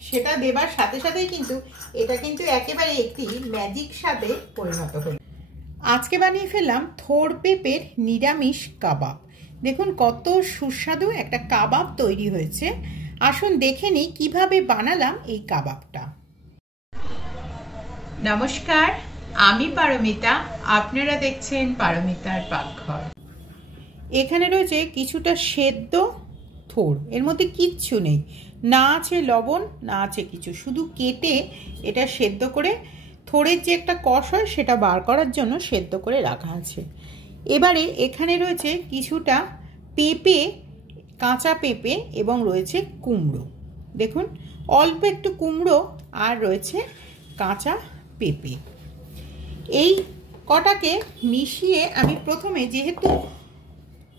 সেটা দেবার সাথে সাথেই কিন্তু এটা কিন্তু একেবারে একটি ম্যাজিক স্বাদে পরিণত হলো। আজকে বানিয়ে ফেললাম থোড় পেঁপের নিরামিষ কাবাব। দেখুন কত সুস্বাদু একটা কাবাব তৈরি হয়েছে। আসুন দেখে নিই কিভাবে বানালাম এই কাবাবটা। নমস্কার, আমি পারমিতা, আপনারা দেখছেন পারমিতার পাকঘর। এখানে রয়েছে কিছুটা সেদ্ধ থোড়, এর মধ্যে কিচ্ছু নেই, না আছে লবণ না আছে কিছু, শুধু কেটে এটা সেদ্ধ করে থোড়ের যে একটা কষ হয় সেটা বার করার জন্য সেদ্ধ করে রাখা আছে। এবারে এখানে রয়েছে কিছুটা পেঁপে, কাঁচা পেঁপে এবং রয়েছে কুমড়ো। দেখুন অল্প একটু কুমড়ো আর রয়েছে কাঁচা পেঁপে। এই কটাকে মিশিয়ে আমি প্রথমে, যেহেতু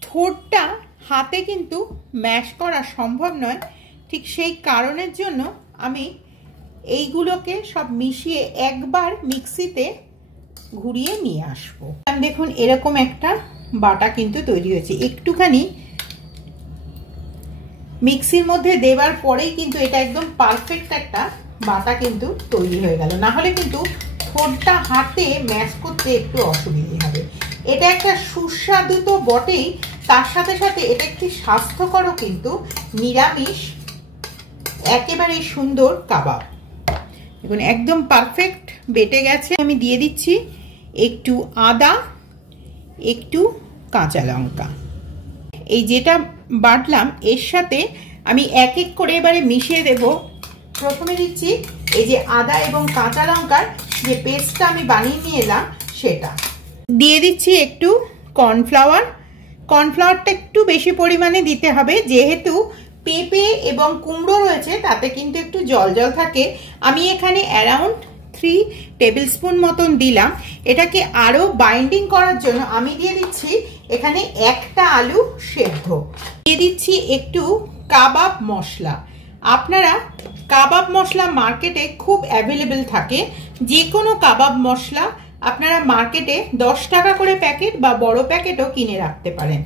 থোড়টা হাতে কিন্তু ম্যাশ করা সম্ভব নয়, ঠিক সেই কারণের জন্য আমি এইগুলোকে সব মিশিয়ে একবার মিক্সিতে ঘুরিয়ে নিয়ে আসবো। দেখুন এরকম একটা বাটা কিন্তু তৈরি হয়েছে। একটুখানি মিক্সির মধ্যে দেওয়ার পরেই কিন্তু এটা একদম পারফেক্ট একটা বাটা কিন্তু তৈরি হয়ে গেল, না হলে কিন্তু থোড়টা হাতে ম্যাশ করতে একটু অসুবিধে হবে। এটা একটা সুস্বাদু তো বটেই, তার সাথে সাথে এটা একটি স্বাস্থ্যকরও কিন্তু নিরামিষ একেবারে সুন্দর কাবাব। দেখুন একদম পারফেক্ট বেটে গেছে। আমি দিয়ে দিচ্ছি একটু আদা, একটু কাঁচা লঙ্কা। এই যেটা বাটলাম এর সাথে আমি এক এক করে এবারে মিশিয়ে দেব। প্রথমে দিচ্ছি এই যে আদা এবং কাঁচা লঙ্কার যে পেস্টটা আমি বানিয়ে নিয়ে এলাম সেটা দিয়ে দিচ্ছি। একটু কর্নফ্লাওয়ার, কর্নফ্লাওয়ারটা একটু বেশি পরিমাণে দিতে হবে, যেহেতু পেঁপে এবং কুমড়ো রয়েছে তাতে কিন্তু একটু জল জল থাকে। আমি এখানে অ্যারাউন্ড 3 টেবিল স্পুন মতন দিলাম। এটাকে আরো বাইন্ডিং করার জন্য আমি দিয়ে দিচ্ছি এখানে একটা আলু সেদ্ধ, দিয়ে দিচ্ছি একটু কাবাব মশলা। আপনারা কাবাব মশলা মার্কেটে খুব অ্যাভেলেবেল থাকে, যে কোনো কাবাব মশলা আপনারা মার্কেটে 10 টাকা করে প্যাকেট বা বড় প্যাকেটও কিনে রাখতে পারেন।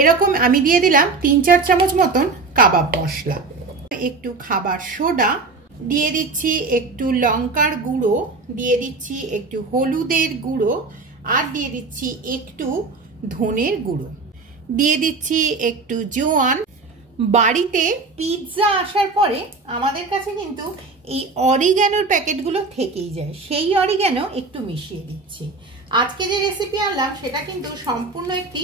এরকম আমি দিয়ে দিলাম 3-4 চামচ মতন কাবাব মশলা, একটু খাবার সোডা দিয়ে দিচ্ছি, একটু লঙ্কার গুঁড়ো দিয়ে দিচ্ছি, একটু হলুদের গুঁড়ো আর দিয়ে দিচ্ছি একটু ধনের গুঁড়ো, দিয়ে দিচ্ছি একটু জোয়ান। বাড়িতে পিৎজা আসার পরে আমাদের কাছে কিন্তু এই অরিগ্যানোর প্যাকেটগুলো থেকেই যায়, সেই অরিগ্যানো একটু মিশিয়ে দিচ্ছি। আজকে যে রেসিপি আনলাম সেটা কিন্তু সম্পূর্ণ একটি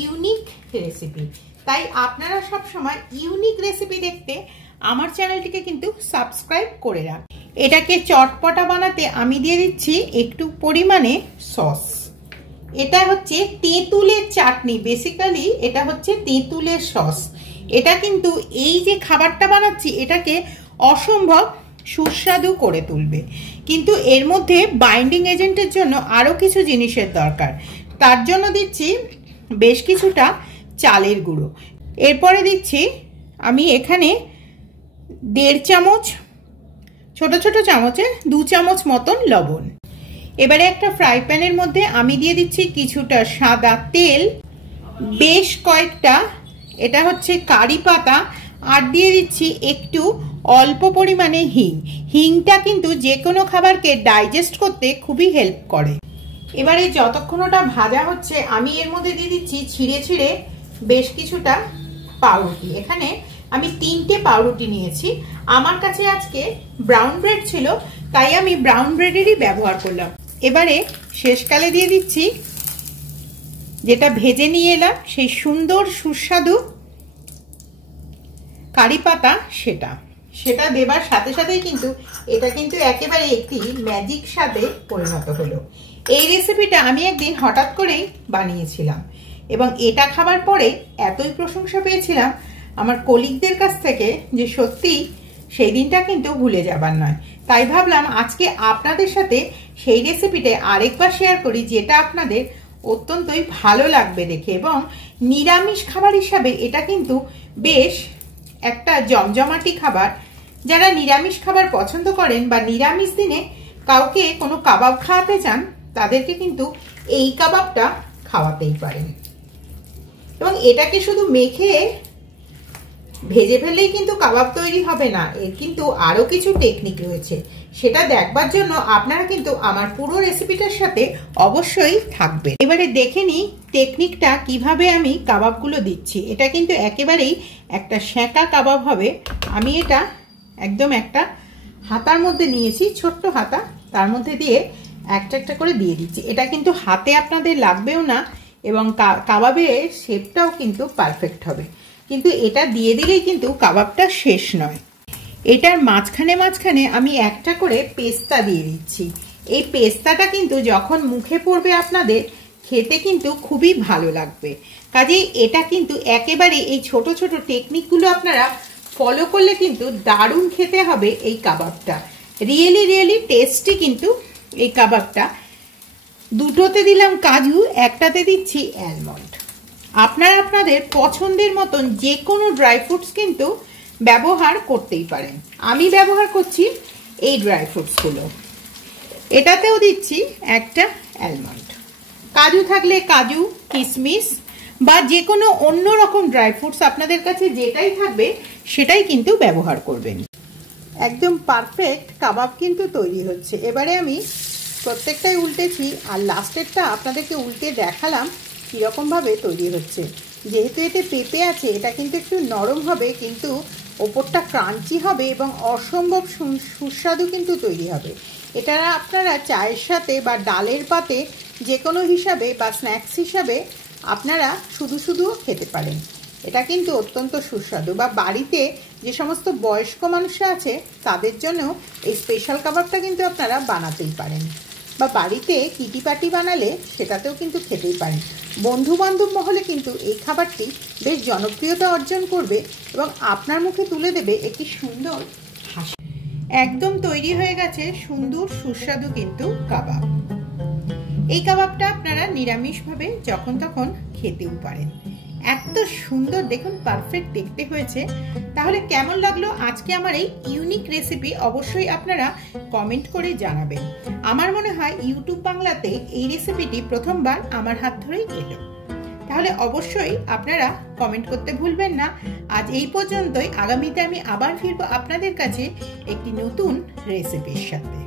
ইউনিক রেসিপি, তাই আপনারা সব সময় ইউনিক রেসিপি দেখতে আমার চ্যানেলটিকে কিন্তু সাবস্ক্রাইব করে রাখ। এটাকে চটপটা বানাতে আমি দিয়ে দিচ্ছি একটু পরিমাণে সস। এটা হচ্ছে তেঁতুলের চাটনি, বেসিক্যালি এটা হচ্ছে তেঁতুলের সস। এটা কিন্তু এই যে খাবারটা বানাচ্ছি এটাকে অসম্ভব সুস্বাদু করে তুলবে, কিন্তু এর মধ্যে বাইন্ডিং এজেন্টের জন্য আরও কিছু জিনিসের দরকার। তার জন্য দিচ্ছি বেশ কিছুটা চালের গুঁড়ো। এরপরে দিচ্ছি আমি এখানে 1.5 চামচ, ছোট ছোট চামচে 2 চামচ মতন লবণ। এবারে একটা ফ্রাই প্যানের মধ্যে আমি দিয়ে দিচ্ছি কিছুটা সাদা তেল, বেশ কয়েকটা এটা হচ্ছে কারি পাতা, আর দিয়ে দিচ্ছি একটু অল্প পরিমাণে হিং। হিংটা কিন্তু যে কোনো খাবারকে ডাইজেস্ট করতে খুবই হেল্প করে। এবারে যতক্ষণ ওটা ভাজা হচ্ছে আমি এর মধ্যে দিয়ে দিচ্ছি ছিঁড়ে ছিঁড়ে বেশ কিছুটা পাউরুটি। এখানে আমি 3টে পাউরুটি নিয়েছি। আমার কাছে আজকে ব্রাউন ব্রেড ছিল, তাই আমি ব্রাউন ব্রেডেরই ব্যবহার করলাম। এবারে শেষকালে দিয়ে দিচ্ছি যেটা ভেজে নিয়ে এলাম সেই সুন্দর সুস্বাদু কারি পাতা, সেটা দেবার সাথে সাথেই কিন্তু এটা কিন্তু একেবারে একটি ম্যাজিক স্বাদে পরিণত হলো। এই রেসিপিটা আমি একদিন হঠাৎ করেই বানিয়েছিলাম এবং এটা খাবার পরে এতই প্রশংসা পেয়েছিলাম আমার কলিগদের কাছ থেকে যে সত্যি সেই দিনটা কিন্তু ভুলে যাবার নয়। তাই ভাবলাম আজকে আপনাদের সাথে সেই রেসিপিটা আরেকবার শেয়ার করি, যেটা আপনাদের অত্যন্তই ভালো লাগবে দেখে। এবং নিরামিষ খাবার হিসাবে এটা কিন্তু বেশ একটা জমজমাটি খাবার। যারা নিরামিষ খাবার পছন্দ করেন বা নিরামিষ দিনে কাউকে কোনো কাবাব খাওয়াতে চান তাদেরকে কিন্তু এই কাবাবটা খাওয়াতেই পারেন। এবং এটাকে শুধু মেখে ভেজে ফেললেই কিন্তু কাবাব তৈরি হবে না, এর কিন্তু আরো কিছু টেকনিক রয়েছে। সেটা দেখবার জন্য আপনারা কিন্তু আমার পুরো রেসিপিটার সাথে অবশ্যই থাকবেন। এবারে দেখে নিই টেকনিকটা কিভাবে আমি কাবাবগুলো দিচ্ছি। এটা কিন্তু একেবারেই একটা সেঁকা কাবাব হবে। আমি এটা একদম একটা হাতার মধ্যে নিয়েছি, ছোট্ট হাতা, তার মধ্যে দিয়ে একটা একটা করে দিয়ে দিচ্ছি। এটা কিন্তু হাতে আপনাদের লাগবেও না এবং কাবাবের শেপটাও কিন্তু পারফেক্ট হবে। কিন্তু এটা দিয়ে দিলেই কিন্তু কাবাবটা শেষ নয়। এটার মাঝখানে মাঝখানে আমি একটা করে পেস্তা দিয়ে দিচ্ছি। এই পেস্তাটা কিন্তু যখন মুখে পড়বে আপনাদের খেতে কিন্তু খুবই ভালো লাগবে। কাজেই এটা কিন্তু একেবারে এই ছোট ছোট টেকনিকগুলো আপনারা ফলো করলে কিন্তু দারুণ খেতে হবে এই কাবাবটা। রিয়েলি টেস্টি কিন্তু এই কাবাবটা। দুটোতে দিলাম কাজু, একটাতে দিচ্ছি অ্যালমন্ড। আপনারা আপনাদের পছন্দের মতন যে কোনো ড্রাই ফ্রুটস কিন্তু ব্যবহার করতেই পারেন। আমি ব্যবহার করছি এই ড্রাই ফ্রুটসগুলো। এটাতেও দিচ্ছি একটা অ্যালমন্ড। কাজু থাকলে কাজু, কিশমিশ বা যে কোনো অন্য রকম ড্রাই ফ্রুটস আপনাদের কাছে যেটাই থাকবে সেটাই কিন্তু ব্যবহার করবেন। একদম পারফেক্ট কাবাব কিন্তু তৈরি হচ্ছে। এবারে আমি প্রত্যেকটাই উল্টেছি আর লাস্টেরটা আপনাদেরকে উল্টে দেখালাম কীরকমভাবে তৈরি হচ্ছে। যেহেতু এতে পেঁপে আছে, এটা কিন্তু একটু নরম হবে কিন্তু ওপরটা ক্রাঞ্চি হবে এবং অসম্ভব সুস্বাদু কিন্তু তৈরি হবে। এটা আপনারা চায়ের সাথে বা ডালের পাতে যে কোনো হিসাবে বা স্ন্যাক্স হিসাবে আপনারা শুধুও খেতে পারেন। এটা কিন্তু অত্যন্ত সুস্বাদু। বা বাড়িতে যে সমস্ত বয়স্ক মানুষরা আছে তাদের জন্য এই স্পেশাল কাবাবটা কিন্তু আপনারা বানাতেই পারেন। বা বাড়িতে কিটি পার্টি বানালে সেটাতেও কিন্তু খেতেই পারেন। বন্ধু বান্ধব মহলে কিন্তু এই খাবারটি বেশ জনপ্রিয়তা অর্জন করবে এবং আপনার মুখে তুলে দেবে একটি সুন্দর হাসি। একদম তৈরি হয়ে গেছে সুন্দর সুস্বাদু কিন্তু কাবাব। এই কাবাবটা আপনারা নিরামিষভাবে যখন তখন খেতেও পারেন। এত সুন্দর দেখুন, পারফেক্ট দেখতে হয়েছে। তাহলে কেমন লাগলো আজকে আমার এই ইউনিক রেসিপি অবশ্যই আপনারা কমেন্ট করে জানাবেন। আমার মনে হয় ইউটিউব বাংলাতে এই রেসিপিটি প্রথমবার আমার হাত ধরেই এলো। তাহলে অবশ্যই আপনারা কমেন্ট করতে ভুলবেন না। আজ এই পর্যন্তই। আগামীতে আমি আবার ফিরবো আপনাদের কাছে একটি নতুন রেসিপির সাথে।